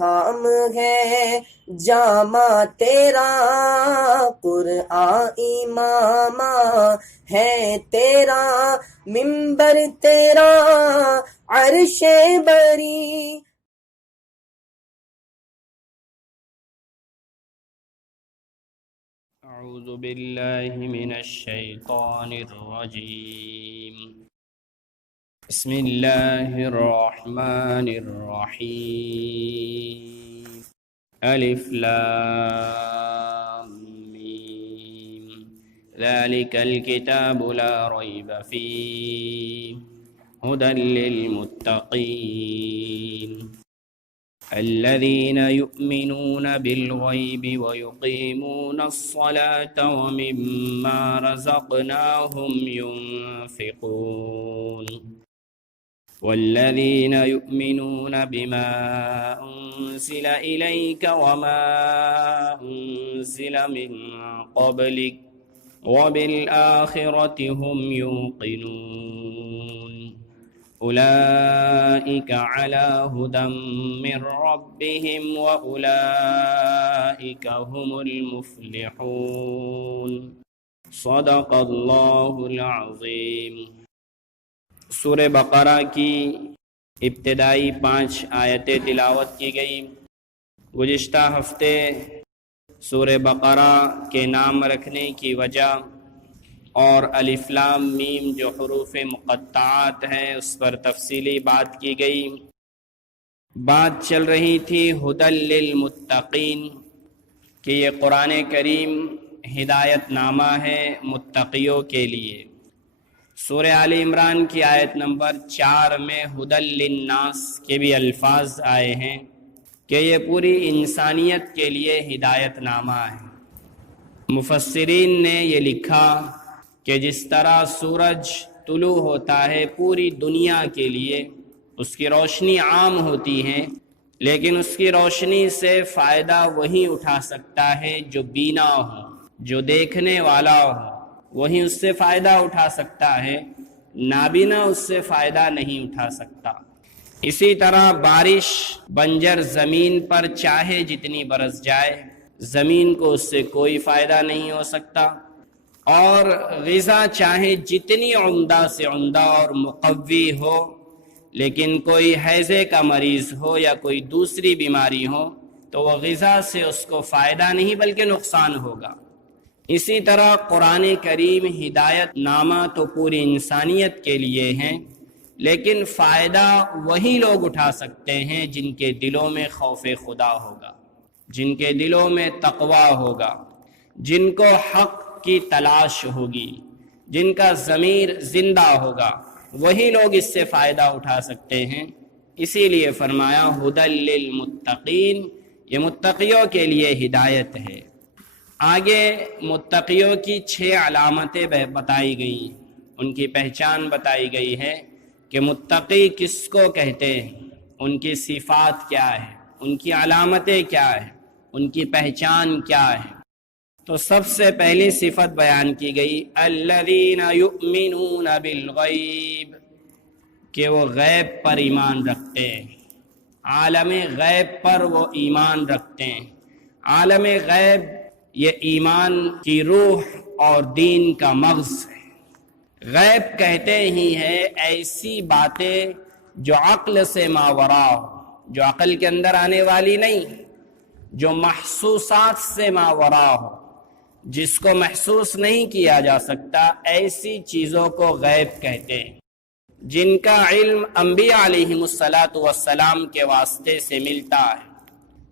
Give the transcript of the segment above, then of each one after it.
ہم ہے جامع تیرا، قرآن امام ہے تیرا، منبر تیرا عرش بری۔ اعوذ باللہ من الشیطان الرجیم، بسم اللہ الرحمن الرحیم، الف لام میم، ذالک الکتاب لا ریب فیہ ھدی للمتقین الذين يؤمنون بالغيب ويقيمون الصلاة ومما رزقناهم ينفقون والذين يؤمنون بما أنزل إليك وما أنزل من قبلك وبالآخرة هم يوقنون أولئك على هدى من ربهم وأولئك هم المفلحون صدق اللہ العظیم۔ سورہ بقرہ کی ابتدائی 5 آیتیں تلاوت کی گئی۔ گزشتہ ہفتے سورہ بقرہ کے نام رکھنے کی وجہ اور الف لام میم جو حروف مقطعات ہیں اس پر تفصیلی بات کی گئی۔ بات چل رہی تھی ھدی للمتقین کہ یہ قرآن کریم ہدایت نامہ ہے متقیوں کے لیے۔ سورہ آل عمران کی آیت نمبر 4 میں ھدی للناس کے بھی الفاظ آئے ہیں کہ یہ پوری انسانیت کے لیے ہدایت نامہ ہے۔ مفسرین نے یہ لکھا کہ جس طرح سورج طلوع ہوتا ہے پوری دنیا کے لیے، اس کی روشنی عام ہوتی ہے، لیکن اس کی روشنی سے فائدہ وہی اٹھا سکتا ہے جو بینا ہو، جو دیکھنے والا ہو، وہی اس سے فائدہ اٹھا سکتا ہے، نابینا اس سے فائدہ نہیں اٹھا سکتا۔ اسی طرح بارش بنجر زمین پر چاہے جتنی برس جائے، زمین کو اس سے کوئی فائدہ نہیں ہو سکتا، اور غذا چاہے جتنی عمدہ سے عمدہ اور مقوی ہو، لیکن کوئی ہیضے کا مریض ہو یا کوئی دوسری بیماری ہو تو وہ غذا سے اس کو فائدہ نہیں بلکہ نقصان ہوگا۔ اسی طرح قرآن کریم ہدایت نامہ تو پوری انسانیت کے لیے ہیں، لیکن فائدہ وہی لوگ اٹھا سکتے ہیں جن کے دلوں میں خوف خدا ہوگا، جن کے دلوں میں تقوی ہوگا، جن کو حق کی تلاش ہوگی، جن کا ضمیر زندہ ہوگا، وہی لوگ اس سے فائدہ اٹھا سکتے ہیں۔ اسی لیے فرمایا ھدی للمتقین، یہ متقیوں کے لیے ہدایت ہے۔ آگے متقیوں کی 6 علامتیں بتائی گئی، ان کی پہچان بتائی گئی ہے کہ متقی کس کو کہتے ہیں، ان کی صفات کیا ہے، ان کی علامتیں کیا ہیں، ان کی پہچان کیا ہے۔ تو سب سے پہلی صفت بیان کی گئی الذین یؤمنون بالغیب، کہ وہ غیب پر ایمان رکھتے ہیں، عالم غیب پر وہ ایمان رکھتے ہیں۔ عالم غیب یہ ایمان کی روح اور دین کا مغز ہے۔ غیب کہتے ہی ہے ایسی باتیں جو عقل سے ماورا ہو، جو عقل کے اندر آنے والی نہیں، جو محسوسات سے ماورا ہو، جس کو محسوس نہیں کیا جا سکتا، ایسی چیزوں کو غیب کہتے ہیں۔ جن کا علم انبیاء علیہم السلام کے واسطے سے ملتا ہے،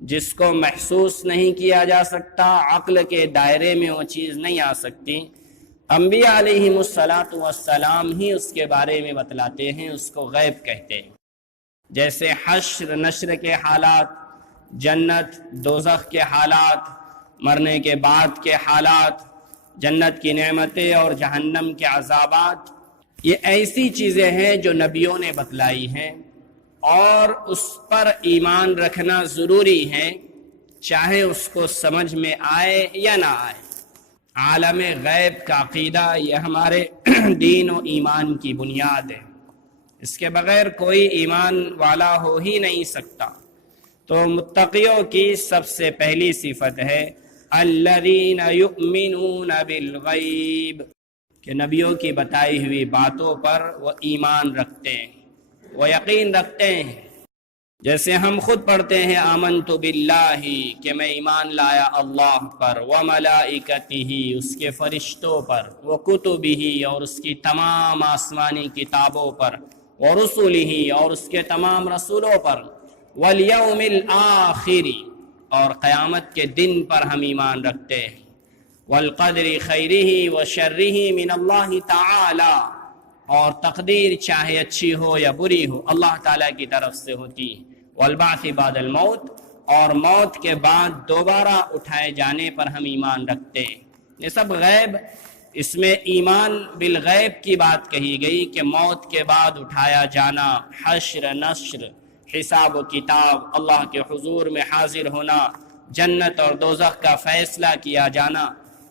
جس کو محسوس نہیں کیا جا سکتا، عقل کے دائرے میں وہ چیز نہیں آ سکتی، انبیاء علیہم السلام ہی اس کے بارے میں بتلاتے ہیں، اس کو غیب کہتے ہیں۔ جیسے حشر نشر کے حالات، جنت دوزخ کے حالات، مرنے کے بعد کے حالات، جنت کی نعمتیں اور جہنم کے عذابات، یہ ایسی چیزیں ہیں جو نبیوں نے بتلائی ہیں، اور اس پر ایمان رکھنا ضروری ہے، چاہے اس کو سمجھ میں آئے یا نہ آئے۔ عالم غیب کا عقیدہ یہ ہمارے دین و ایمان کی بنیاد ہے، اس کے بغیر کوئی ایمان والا ہو ہی نہیں سکتا۔ تو متقیوں کی سب سے پہلی صفت ہے الذین یؤمنون بالغیب، کہ نبیوں کی بتائی ہوئی باتوں پر وہ ایمان رکھتے ہیں، وہ یقین رکھتے ہیں۔ جیسے ہم خود پڑھتے ہیں آمنت باللہ، کہ میں ایمان لایا اللہ پر، وملائکتہ، اس کے فرشتوں پر، وکتبہ، اور اس کی تمام آسمانی کتابوں پر، ورسلہ، اور اس کے تمام رسولوں پر، والیوم الآخر، اور قیامت کے دن پر ہم ایمان رکھتے ہیں، والقدر خیرہ وشرہ من اللہ تعالی، اور تقدیر چاہے اچھی ہو یا بری ہو اللہ تعالیٰ کی طرف سے ہوتی ہے، والبعث بعد الموت، اور موت کے بعد دوبارہ اٹھائے جانے پر ہم ایمان رکھتے ہیں۔ یہ سب غیب، اس میں ایمان بالغیب کی بات کہی گئی کہ موت کے بعد اٹھایا جانا، حشر نشر، حساب و کتاب، اللہ کے حضور میں حاضر ہونا، جنت اور دوزخ کا فیصلہ کیا جانا،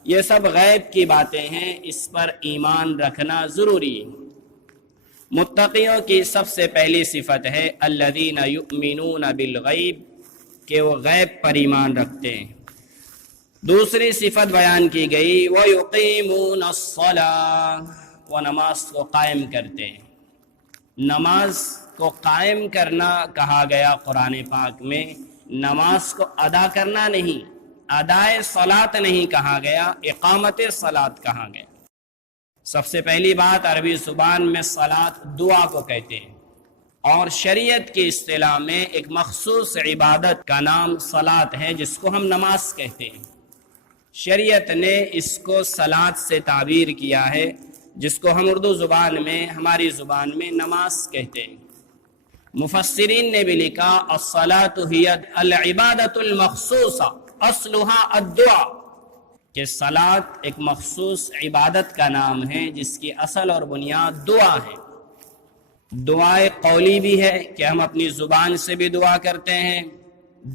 یہ سب غیب کی باتیں ہیں، اس پر ایمان رکھنا ضروری ہے۔ متقیوں کی سب سے پہلی صفت ہے الذین یؤمنون بالغیب، کہ وہ غیب پر ایمان رکھتے ہیں۔ دوسری صفت بیان کی گئی وَيُقِيمُونَ الصَّلَاةَ، وہ نماز کو قائم کرتے ہیں۔ نماز کو قائم کرنا کہا گیا قرآن پاک میں، نماز کو ادا کرنا نہیں، ادائے صلاۃ نہیں کہا گیا، اقامت صلاۃ کہا گیا۔ سب سے پہلی بات، عربی زبان میں صلاۃ دعا کو کہتے ہیں، اور شریعت کی اصطلاح میں ایک مخصوص عبادت کا نام صلاۃ ہے جس کو ہم نماز کہتے ہیں۔ شریعت نے اس کو صلاۃ سے تعبیر کیا ہے، جس کو ہم اردو زبان میں، ہماری زبان میں نماز کہتے ہیں۔ مفسرین نے بھی لکھا الصلاۃ ہی العبادۃ المخصوصہ اصلها الدعاء، کہ صلاۃ ایک مخصوص عبادت کا نام ہے جس کی اصل اور بنیاد دعا ہے۔ دعائے قولی بھی ہے کہ ہم اپنی زبان سے بھی دعا کرتے ہیں،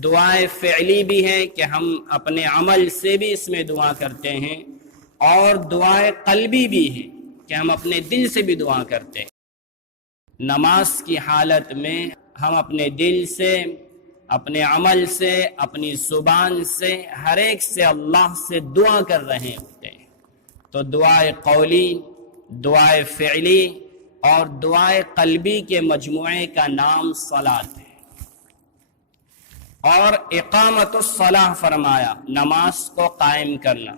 دعائے فعلی بھی ہے کہ ہم اپنے عمل سے بھی اس میں دعا کرتے ہیں، اور دعائے قلبی بھی ہے کہ ہم اپنے دل سے بھی دعا کرتے ہیں۔ نماز کی حالت میں ہم اپنے دل سے، اپنے عمل سے، اپنی زبان سے، ہر ایک سے اللہ سے دعا کر رہے ہوتے ہیں۔ تو دعائے قولی، دعائے فعلی اور دعائے قلبی کے مجموعے کا نام صلاۃ ہے۔ اور اقامت الصلاۃ فرمایا، نماز کو قائم کرنا۔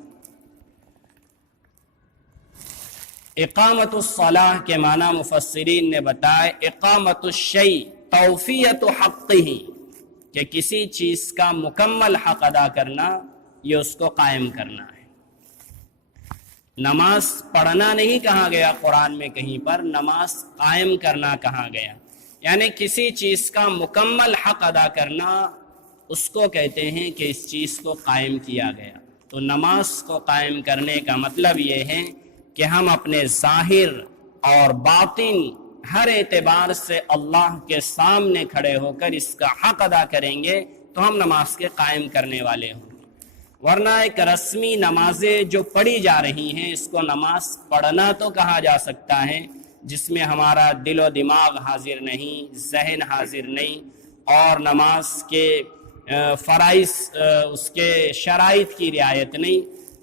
اقامت الصلاۃ کے معنی مفسرین نے بتائے اقامت الشیء توفیت حقہ، کہ کسی چیز کا مکمل حق ادا کرنا، یہ اس کو قائم کرنا ہے۔ نماز پڑھنا نہیں کہا گیا قرآن میں کہیں پر، نماز قائم کرنا کہا گیا، یعنی کسی چیز کا مکمل حق ادا کرنا، اس کو کہتے ہیں کہ اس چیز کو قائم کیا گیا۔ تو نماز کو قائم کرنے کا مطلب یہ ہے کہ ہم اپنے ظاہر اور باطن ہر اعتبار سے اللہ کے سامنے کھڑے ہو کر اس کا حق ادا کریں گے تو ہم نماز کے قائم کرنے والے ہوں گے۔ ورنہ ایک رسمی نمازیں جو پڑھی جا رہی ہیں، اس کو نماز پڑھنا تو کہا جا سکتا ہے، جس میں ہمارا دل و دماغ حاضر نہیں، ذہن حاضر نہیں، اور نماز کے فرائض، اس کے شرائط کی رعایت نہیں،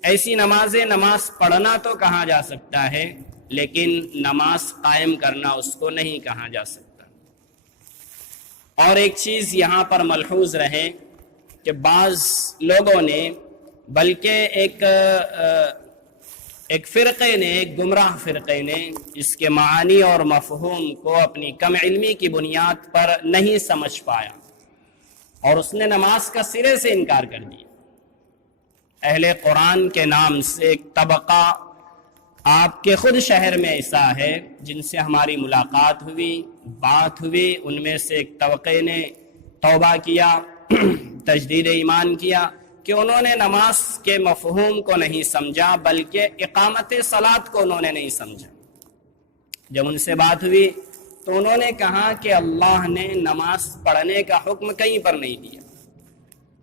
ایسی نمازیں نماز پڑھنا تو کہا جا سکتا ہے، لیکن نماز قائم کرنا اس کو نہیں کہا جا سکتا۔ اور ایک چیز یہاں پر ملحوظ رہے کہ بعض لوگوں نے، بلکہ ایک فرقے نے، ایک گمراہ فرقے نے اس کے معانی اور مفہوم کو اپنی کم علمی کی بنیاد پر نہیں سمجھ پایا، اور اس نے نماز کا سرے سے انکار کر دیا۔ اہل قرآن کے نام سے ایک طبقہ آپ کے خود شہر میں ایسا ہے جن سے ہماری ملاقات ہوئی، بات ہوئی، ان میں سے ایک طبقے نے توبہ کیا، تجدید ایمان کیا کہ انہوں نے نماز کے مفہوم کو نہیں سمجھا، بلکہ اقامت صلاۃ کو انہوں نے نہیں سمجھا۔ جب ان سے بات ہوئی تو انہوں نے کہا کہ اللہ نے نماز پڑھنے کا حکم کہیں پر نہیں دیا،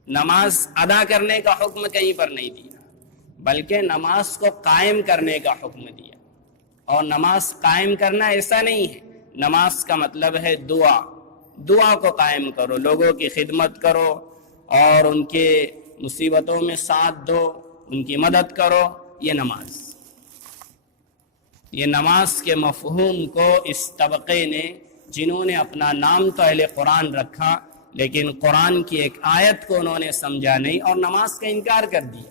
نماز ادا کرنے کا حکم کہیں پر نہیں دیا، بلکہ نماز کو قائم کرنے کا حکم دیا۔ اور نماز قائم کرنا ایسا نہیں ہے، نماز کا مطلب ہے دعا، دعا کو قائم کرو، لوگوں کی خدمت کرو اور ان کے مصیبتوں میں ساتھ دو، ان کی مدد کرو. یہ نماز کے مفہوم کو اس طبقے نے، جنہوں نے اپنا نام تو اہل قرآن رکھا لیکن قرآن کی ایک آیت کو انہوں نے سمجھا نہیں اور نماز کا انکار کر دیا.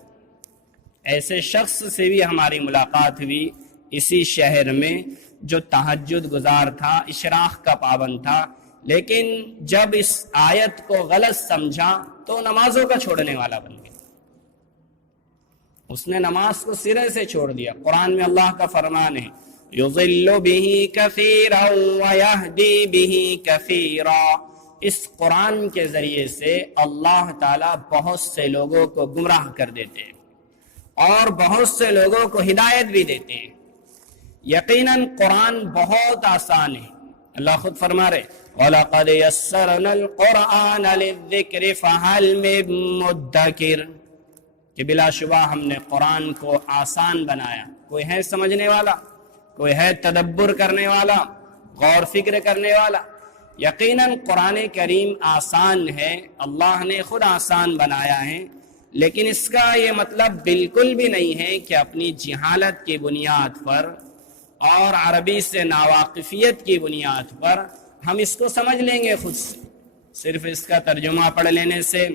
ایسے شخص سے بھی ہماری ملاقات ہوئی اسی شہر میں جو تہجد گزار تھا، اشراق کا پابند تھا، لیکن جب اس آیت کو غلط سمجھا تو نمازوں کا چھوڑنے والا بن گیا. اس نے نماز کو سرے سے چھوڑ دیا. قرآن میں اللہ کا فرمان ہے یضل بہ کثیرا ویہدی بہ کثیرا. اس قرآن کے ذریعے سے اللہ تعالیٰ بہت سے لوگوں کو گمراہ کر دیتے ہیں اور بہت سے لوگوں کو ہدایت بھی دیتے ہیں. یقیناً قرآن بہت آسان ہے. اللہ خود فرما رہے وَلَقَدْ يَسَّرْنَا الْقُرْآنَ لِلذِّكْرِ فَهَلْ مِن مُدَّكِرٍ، کہ بلا شبہ ہم نے قرآن کو آسان بنایا. کوئی ہے سمجھنے والا، کوئی ہے تدبر کرنے والا، غور فکر کرنے والا. یقیناً قرآن کریم آسان ہے، اللہ نے خود آسان بنایا ہے، لیکن اس کا یہ مطلب بالکل بھی نہیں ہے کہ اپنی جہالت کی بنیاد پر اور عربی سے ناواقفیت کی بنیاد پر ہم اس کو سمجھ لیں گے خود سے. صرف اس کا ترجمہ پڑھ لینے سے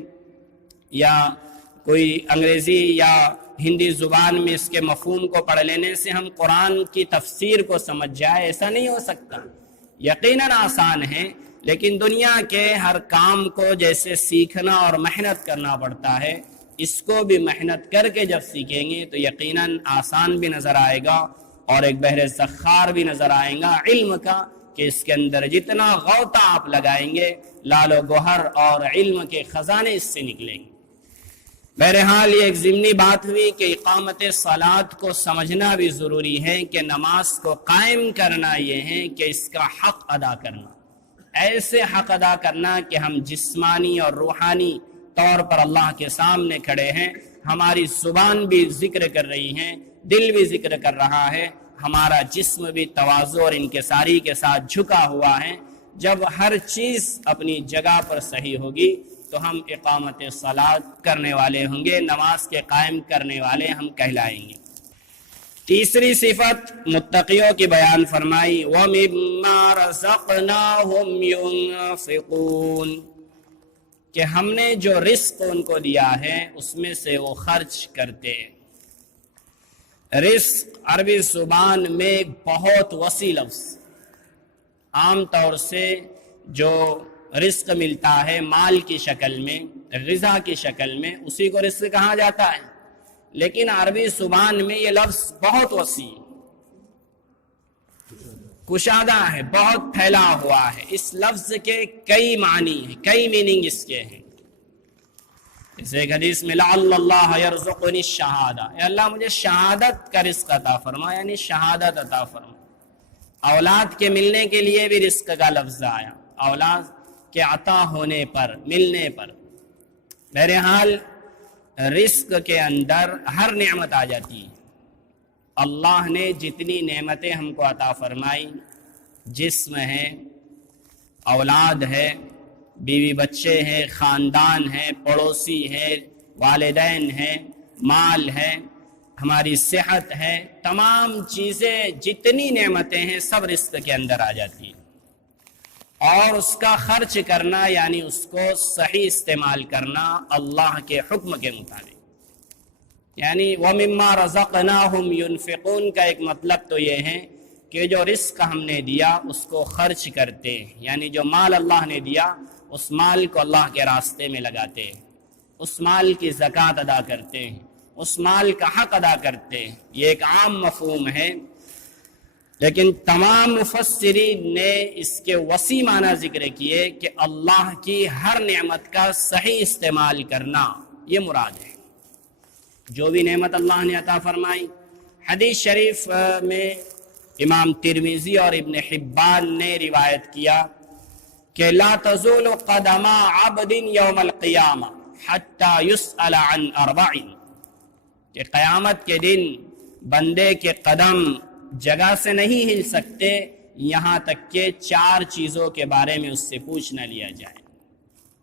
یا کوئی انگریزی یا ہندی زبان میں اس کے مفہوم کو پڑھ لینے سے ہم قرآن کی تفسیر کو سمجھ جائے، ایسا نہیں ہو سکتا. یقیناً آسان ہے، لیکن دنیا کے ہر کام کو جیسے سیکھنا اور محنت کرنا پڑتا ہے، اس کو بھی محنت کر کے جب سیکھیں گے تو یقیناً آسان بھی نظر آئے گا اور ایک بحر زخار بھی نظر آئے گا علم کا، کہ اس کے اندر جتنا غوطہ آپ لگائیں گے لال و گوہر اور علم کے خزانے اس سے نکلیں گے. بہرحال یہ ایک ضمنی بات ہوئی کہ اقامت صلاۃ کو سمجھنا بھی ضروری ہے کہ نماز کو قائم کرنا یہ ہے کہ اس کا حق ادا کرنا، ایسے حق ادا کرنا کہ ہم جسمانی اور روحانی طور پر اللہ کے سامنے کھڑے ہیں، ہماری زبان بھی ذکر کر رہی ہے، دل بھی ذکر کر رہا ہے، ہمارا جسم بھی تواضع اور انکساری کے ساتھ جھکا ہوا ہے. جب ہر چیز اپنی جگہ پر صحیح ہوگی تو ہم اقامت صلاۃ کرنے والے ہوں گے، نماز کے قائم کرنے والے ہم کہلائیں گے. تیسری صفت متقیوں کی بیان فرمائی وَمِمَّا رَزَقْنَاهُمْ يُنْفِقُونَ، کہ ہم نے جو رزق ان کو دیا ہے اس میں سے وہ خرچ کرتے ہیں. رزق عربی زبان میں بہت وسیع لفظ، عام طور سے جو رزق ملتا ہے مال کی شکل میں، غذا کی شکل میں، اسی کو رزق کہا جاتا ہے، لیکن عربی زبان میں یہ لفظ بہت وسیع کشادہ ہے، بہت پھیلا ہوا ہے. اس لفظ کے کئی معنی ہیں، کئی میننگ اس کے ہیں. اس ایک حدیث میں لعل اللہ یرزقنی الشہادہ، اے اللہ مجھے شہادت کا رزق عطا فرما، یعنی شہادت عطا فرما. اولاد کے ملنے کے لیے بھی رزق کا لفظ آیا، اولاد کے عطا ہونے پر، ملنے پر. بہرحال رزق کے اندر ہر نعمت آ جاتی ہے. اللہ نے جتنی نعمتیں ہم کو عطا فرمائی، جسم ہے، اولاد ہے، بیوی بچے ہیں، خاندان ہے، پڑوسی ہے، والدین ہیں، مال ہے، ہماری صحت ہے، تمام چیزیں جتنی نعمتیں ہیں سب رزق کے اندر آ جاتی ہیں. اور اس کا خرچ کرنا یعنی اس کو صحیح استعمال کرنا اللہ کے حکم کے مطابق. یعنی وَمِمَّا رَزَقْنَاهُمْ يُنْفِقُونَ کا ایک مطلب تو یہ ہے کہ جو رزق ہم نے دیا اس کو خرچ کرتے ہیں، یعنی جو مال اللہ نے دیا اس مال کو اللہ کے راستے میں لگاتے ہیں، اس مال کی زکوٰۃ ادا کرتے ہیں، اس مال کا حق ادا کرتے ہیں. یہ ایک عام مفہوم ہے، لیکن تمام مفسرین نے اس کے وسیع معنی ذکر کیے کہ اللہ کی ہر نعمت کا صحیح استعمال کرنا یہ مراد ہے. جو بھی نعمت اللہ نے عطا فرمائی، حدیث شریف میں امام ترمذی اور ابن حبان نے روایت کیا کہ لا تزول قدم عبد یوم القیامہ حتی یسأل عن اربع، کہ قیامت کے دن بندے کے قدم جگہ سے نہیں ہل سکتے یہاں تک کہ 4 چیزوں کے بارے میں اس سے پوچھ نہ لیا جائے۔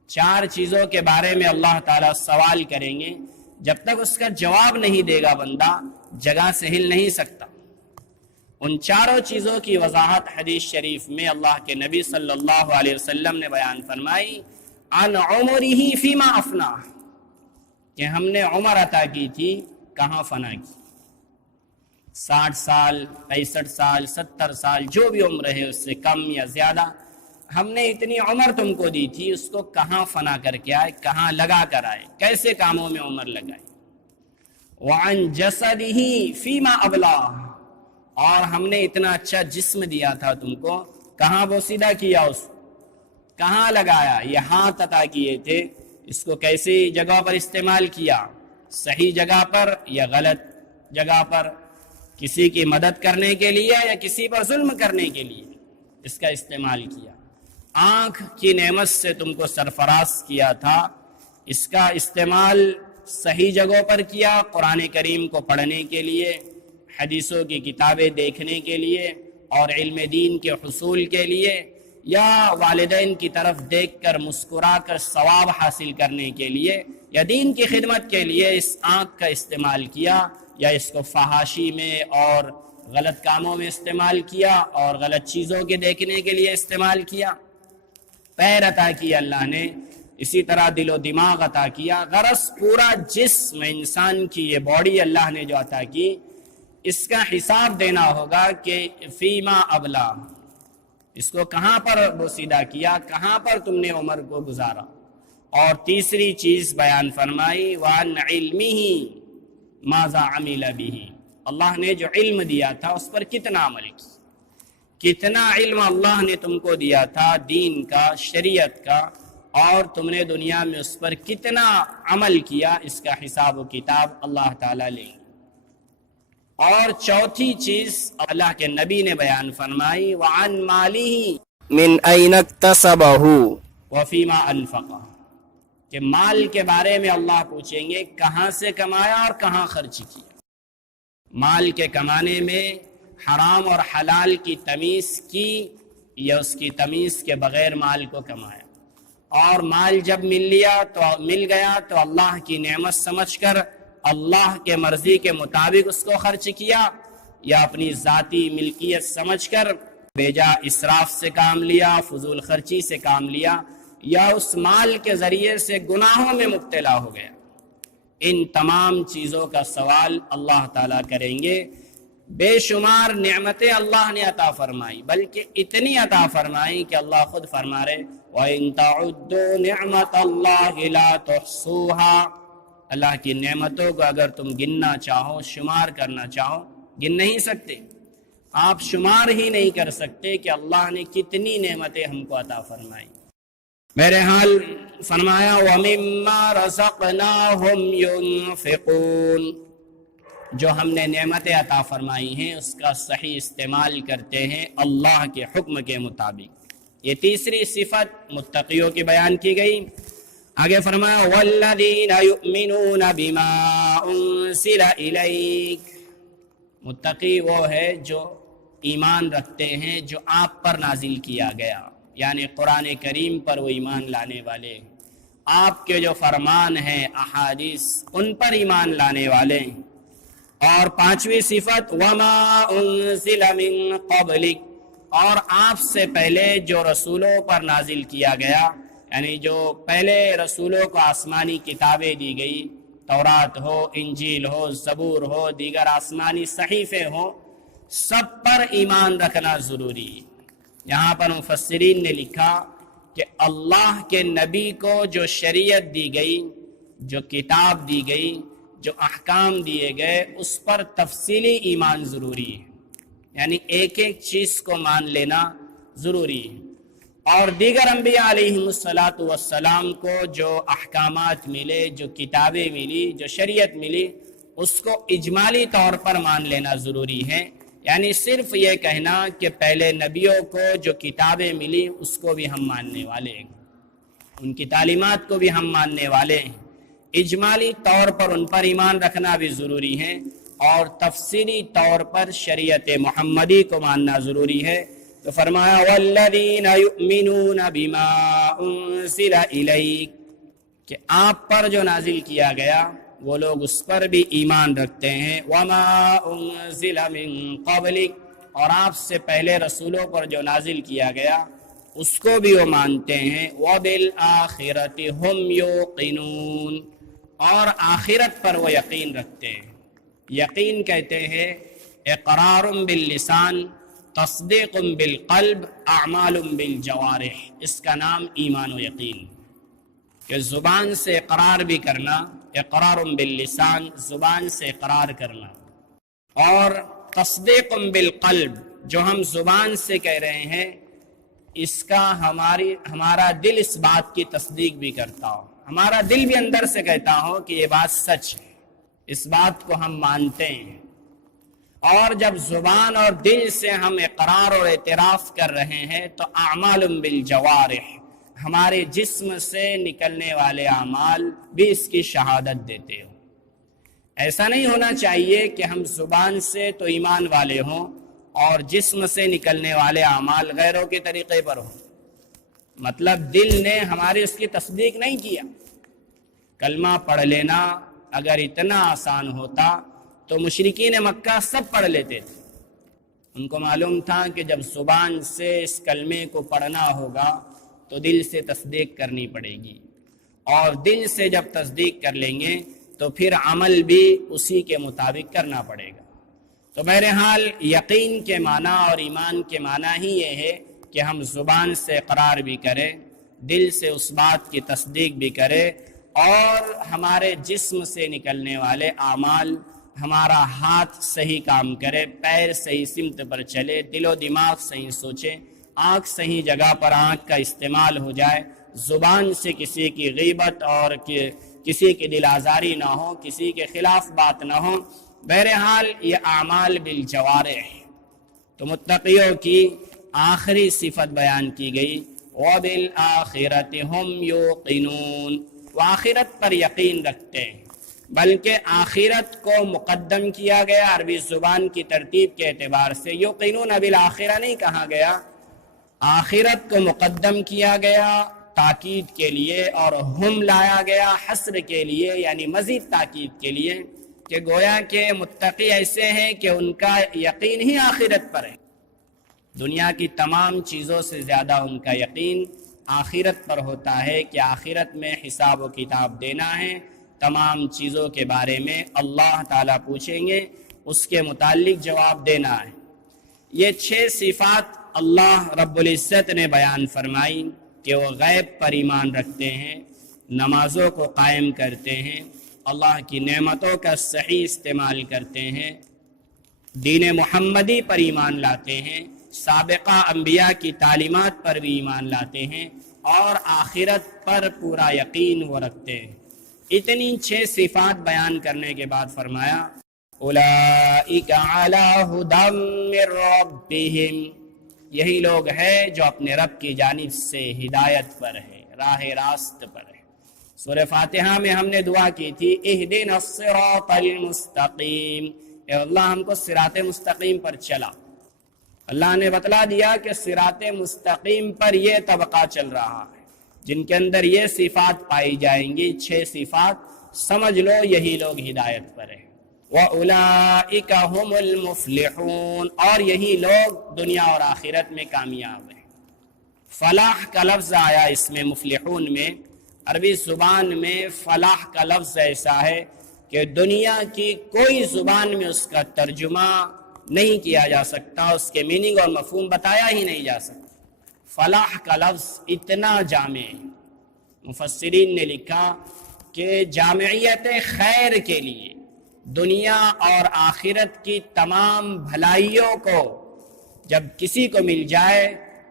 4 چیزوں کے بارے میں اللہ تعالیٰ سوال کریں گے، جب تک اس کا جواب نہیں دے گا بندہ جگہ سے ہل نہیں سکتا۔ ان 4 چیزوں کی وضاحت حدیث شریف میں اللہ کے نبی صلی اللہ علیہ وسلم نے بیان فرمائی، عن عمرہ فیما افنا، کہ ہم نے عمر عطا کی تھی کہاں فنا کی۔ 60 سال، 65 سال، 70 سال، جو بھی عمر ہے اس سے کم یا زیادہ، ہم نے اتنی عمر تم کو دی تھی، اس کو کہاں فنا کر کے آئے، کہاں لگا کر آئے، کیسے کاموں میں عمر لگائے۔ وعن جسدہ فیما ابلا، اور ہم نے اتنا اچھا جسم دیا تھا تم کو، کہاں بوسیدہ کیا، اس کہاں لگایا، یہ ہاتھ عطا کیے تھے، اس کو کیسی جگہ پر استعمال کیا، صحیح جگہ پر یا غلط جگہ پر، کسی کی مدد کرنے کے لیے یا کسی پر ظلم کرنے کے لیے اس کا استعمال کیا۔ آنکھ کی نعمت سے تم کو سرفراز کیا تھا، اس کا استعمال صحیح جگہوں پر کیا، قرآن کریم کو پڑھنے کے لیے، حدیثوں کی کتابیں دیکھنے کے لیے اور علم دین کے حصول کے لیے، یا والدین کی طرف دیکھ کر مسکرا کر ثواب حاصل کرنے کے لیے، یا دین کی خدمت کے لیے اس آنکھ کا استعمال کیا، یا اس کو فحاشی میں اور غلط کاموں میں استعمال کیا اور غلط چیزوں کے دیکھنے کے لیے استعمال کیا۔ پیر عطا کیا اللہ نے، اسی طرح دل و دماغ عطا کیا۔ غرض پورا جسم انسان کی یہ باڈی اللہ نے جو عطا کی، اس کا حساب دینا ہوگا کہ فیما ابلا، اس کو کہاں پر بوسیدہ کیا، کہاں پر تم نے عمر کو گزارا۔ اور تیسری چیز بیان فرمائی، وَعَنْ عِلْمِهِ مَاذَا عَمِلَ بِهِ، اللہ نے جو علم دیا تھا اس پر کتنا عمل کیا، کتنا علم اللہ نے تم کو دیا تھا دین کا، شریعت کا، اور تم نے دنیا میں اس پر کتنا عمل کیا، اس کا حساب و کتاب اللہ تعالیٰ لیں گے۔ اور چوتھی چیز اللہ کے نبی نے بیان فرمائی، وَعَنْ مَالِهِ مِنْ أَيْنَ اكْتَسَبَهُ وَفِيمَا أَنْفَقَهُ، کہ مال کے بارے میں اللہ پوچھیں گے کہاں سے کمایا اور کہاں خرچ کیا۔ مال کے کمانے میں حرام اور حلال کی تمیز کی یا اس کی تمیز کے بغیر مال کو کمایا، اور مال جب مل گیا تو اللہ کی نعمت سمجھ کر اللہ کے مرضی کے مطابق اس کو خرچ کیا، یا اپنی ذاتی ملکیت سمجھ کر بیجا اسراف سے کام لیا، فضول خرچی سے کام لیا، یا اس مال کے ذریعے سے گناہوں میں مبتلا ہو گیا۔ ان تمام چیزوں کا سوال اللہ تعالیٰ کریں گے۔ بے شمار نعمتیں اللہ نے عطا فرمائی، بلکہ اتنی عطا فرمائی کہ اللہ خود فرما رہے وَإِن تَعُدُّوا نِعْمَةَ اللَّهِ لَا تُحْصُوهَا، اللہ کی نعمتوں کو اگر تم گننا چاہو، شمار کرنا چاہو، گن نہیں سکتے، آپ شمار ہی نہیں کر سکتے کہ اللہ نے کتنی نعمتیں ہم کو عطا فرمائی۔ بہرحال فرمایا وَمِمَّا رَزَقْنَاهُمْ يُنْفِقُونَ، جو ہم نے نعمتیں عطا فرمائی ہیں اس کا صحیح استعمال کرتے ہیں اللہ کے حکم کے مطابق۔ یہ تیسری صفت متقیوں کی بیان کی گئی۔ آگے فرمایا وَالَّذِينَ يُؤْمِنُونَ بِمَا أُنزِلَ إِلَيْكَ، متقی وہ ہے جو ایمان رکھتے ہیں جو آپ پر نازل کیا گیا، یعنی قرآن کریم پر وہ ایمان لانے والے ہیں، آپ کے جو فرمان ہیں احادیث ان پر ایمان لانے والے ہیں۔ اور پانچویں صفت وَمَا أُنزِلَ مِن قَبْلِكَ، اور آپ سے پہلے جو رسولوں پر نازل کیا گیا، یعنی جو پہلے رسولوں کو آسمانی کتابیں دی گئی، تورات ہو، انجیل ہو، زبور ہو، دیگر آسمانی صحیفے ہوں، سب پر ایمان رکھنا ضروری ہے۔ یہاں پر مفسرین نے لکھا کہ اللہ کے نبی کو جو شریعت دی گئی، جو کتاب دی گئی، جو احکام دیے گئے، اس پر تفصیلی ایمان ضروری ہے، یعنی ایک ایک چیز کو مان لینا ضروری ہے۔ اور دیگر انبیاء علیہم السلام کو جو احکامات ملے، جو کتابیں ملی، جو شریعت ملی، اس کو اجمالی طور پر مان لینا ضروری ہے، یعنی صرف یہ کہنا کہ پہلے نبیوں کو جو کتابیں ملی اس کو بھی ہم ماننے والے ہیں، ان کی تعلیمات کو بھی ہم ماننے والے ہیں، اجمالی طور پر ان پر ایمان رکھنا بھی ضروری ہے، اور تفصیلی طور پر شریعت محمدی کو ماننا ضروری ہے۔ تو فرمایا والذین یؤمنون بما انزل الیک، کہ آپ پر جو نازل کیا گیا وہ لوگ اس پر بھی ایمان رکھتے ہیں، وما انزل من قبلک، اور آپ سے پہلے رسولوں پر جو نازل کیا گیا اس کو بھی وہ مانتے ہیں، وبالآخرۃ ہم یوقنون، اور آخرت پر وہ یقین رکھتے ہیں۔ یقین کہتے ہیں اقرار باللسان، تصدیق بالقلب، اعمال بالجوارح، اس کا نام ایمان و یقین، کہ زبان سے اقرار بھی کرنا، اقرار باللسان، زبان سے اقرار کرنا، اور تصدیق بالقلب، جو ہم زبان سے کہہ رہے ہیں اس کا ہمارا دل اس بات کی تصدیق بھی کرتا ہو، ہمارا دل بھی اندر سے کہتا ہو کہ یہ بات سچ ہے، اس بات کو ہم مانتے ہیں۔ اور جب زبان اور دل سے ہم اقرار اور اعتراف کر رہے ہیں تو اعمال بالجوارح، ہمارے جسم سے نکلنے والے اعمال بھی اس کی شہادت دیتے ہو۔ ایسا نہیں ہونا چاہیے کہ ہم زبان سے تو ایمان والے ہوں اور جسم سے نکلنے والے اعمال غیروں کے طریقے پر ہوں، مطلب دل نے ہماری اس کی تصدیق نہیں کیا۔ کلمہ پڑھ لینا اگر اتنا آسان ہوتا تو مشرکین مکہ سب پڑھ لیتے تھے، ان کو معلوم تھا کہ جب زبان سے اس کلمے کو پڑھنا ہوگا تو دل سے تصدیق کرنی پڑے گی، اور دل سے جب تصدیق کر لیں گے تو پھر عمل بھی اسی کے مطابق کرنا پڑے گا۔ تو بہرحال یقین کے معنی اور ایمان کے معنی ہی یہ ہے کہ ہم زبان سے اقرار بھی کریں، دل سے اس بات کی تصدیق بھی کریں، اور ہمارے جسم سے نکلنے والے اعمال، ہمارا ہاتھ صحیح کام کرے، پیر صحیح سمت پر چلے، دل و دماغ صحیح سوچے، آنکھ صحیح جگہ پر آنکھ کا استعمال ہو جائے، زبان سے کسی کی غیبت اور کسی کی دل آزاری نہ ہو، کسی کے خلاف بات نہ ہو۔ بہرحال یہ اعمال بالجوارح۔ تو متقیوں کی آخری صفت بیان کی گئی، وبالآخرۃ ہم یوقنون، وہ آخرت پر یقین رکھتے ہیں، بلکہ آخرت کو مقدم کیا گیا عربی زبان کی ترتیب کے اعتبار سے، یوقنون بالآخرہ نہیں کہا گیا، آخرت کو مقدم کیا گیا تاکید کے لیے، اور ہم لایا گیا حسر کے لیے، یعنی مزید تاکید کے لیے، کہ گویا کہ متقی ایسے ہیں کہ ان کا یقین ہی آخرت پر ہے، دنیا کی تمام چیزوں سے زیادہ ان کا یقین آخرت پر ہوتا ہے، کہ آخرت میں حساب و کتاب دینا ہے، تمام چیزوں کے بارے میں اللہ تعالیٰ پوچھیں گے، اس کے متعلق جواب دینا ہے۔ یہ 6 صفات اللہ رب العزت نے بیان فرمائی کہ وہ غیب پر ایمان رکھتے ہیں، نمازوں کو قائم کرتے ہیں، اللہ کی نعمتوں کا صحیح استعمال کرتے ہیں، دین محمدی پر ایمان لاتے ہیں، سابقہ انبیاء کی تعلیمات پر بھی ایمان لاتے ہیں، اور آخرت پر پورا یقین وہ رکھتے ہیں۔ اتنی 6 صفات بیان کرنے کے بعد فرمایا اولئک علی ھدی من ربہم، یہی لوگ ہیں جو اپنے رب کی جانب سے ہدایت پر ہے، راہ راست پر ہے۔ سورہ فاتحہ میں ہم نے دعا کی تھی اہدنا الصراط المستقیم، اے اللہ ہم کو صراط مستقیم پر چلا۔ اللہ نے بتلا دیا کہ صراط مستقیم پر یہ طبقہ چل رہا ہے جن کے اندر یہ صفات پائی جائیں گی، 6 صفات، سمجھ لو یہی لوگ ہدایت پر ہیں۔ وَأُولَئِكَ هُمُ الْمُفْلِحُونَ، اور یہی لوگ دنیا اور آخرت میں کامیاب ہیں۔ فلاح کا لفظ آیا اس میں مفلحون میں، عربی زبان میں فلاح کا لفظ ایسا ہے کہ دنیا کی کوئی زبان میں اس کا ترجمہ نہیں کیا جا سکتا، اس کے میننگ اور مفہوم بتایا ہی نہیں جا سکتا۔ فلاح کا لفظ اتنا جامع ہے، مفسرین نے لکھا کہ جامعیت خیر کے لیے دنیا اور آخرت کی تمام بھلائیوں کو جب کسی کو مل جائے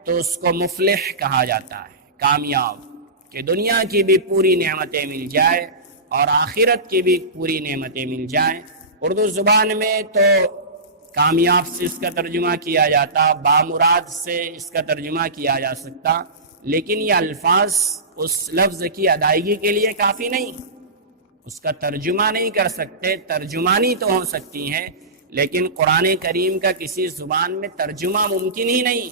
تو اس کو مفلح کہا جاتا ہے، کامیاب، کہ دنیا کی بھی پوری نعمتیں مل جائے اور آخرت کی بھی پوری نعمتیں مل جائیں۔ اردو زبان میں تو کامیاب سے اس کا ترجمہ کیا جاتا، بامراد سے اس کا ترجمہ کیا جا سکتا، لیکن یہ الفاظ اس لفظ کی ادائیگی کے لیے کافی نہیں، اس کا ترجمہ نہیں کر سکتے، ترجمانی تو ہو سکتی ہیں لیکن قرآن کریم کا کسی زبان میں ترجمہ ممکن ہی نہیں۔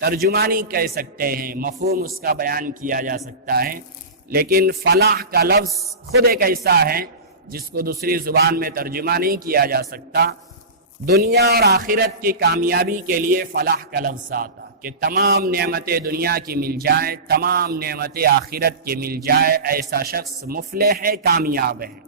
ترجمانی کہہ سکتے ہیں، مفہوم اس کا بیان کیا جا سکتا ہے، لیکن فلاح کا لفظ خود ایک ایسا ہے جس کو دوسری زبان میں ترجمہ نہیں کیا جا سکتا۔ دنیا اور آخرت کی کامیابی کے لیے فلاح کا لفظ آتا کہ تمام نعمتیں دنیا کی مل جائے، تمام نعمتیں آخرت کی مل جائے، ایسا شخص مفلح ہے، کامیاب ہے۔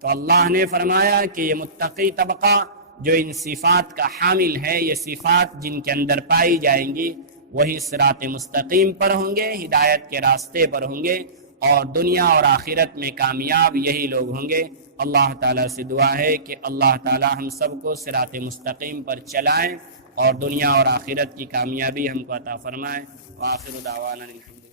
تو اللہ نے فرمایا کہ یہ متقی طبقہ جو ان صفات کا حامل ہے، یہ صفات جن کے اندر پائی جائیں گی وہی صراط مستقیم پر ہوں گے، ہدایت کے راستے پر ہوں گے، اور دنیا اور آخرت میں کامیاب یہی لوگ ہوں گے۔ اللہ تعالیٰ سے دعا ہے کہ اللہ تعالیٰ ہم سب کو صراط مستقیم پر چلائیں اور دنیا اور آخرت کی کامیابی ہم کو عطا فرمائے۔ وآخر دعوانا الحمد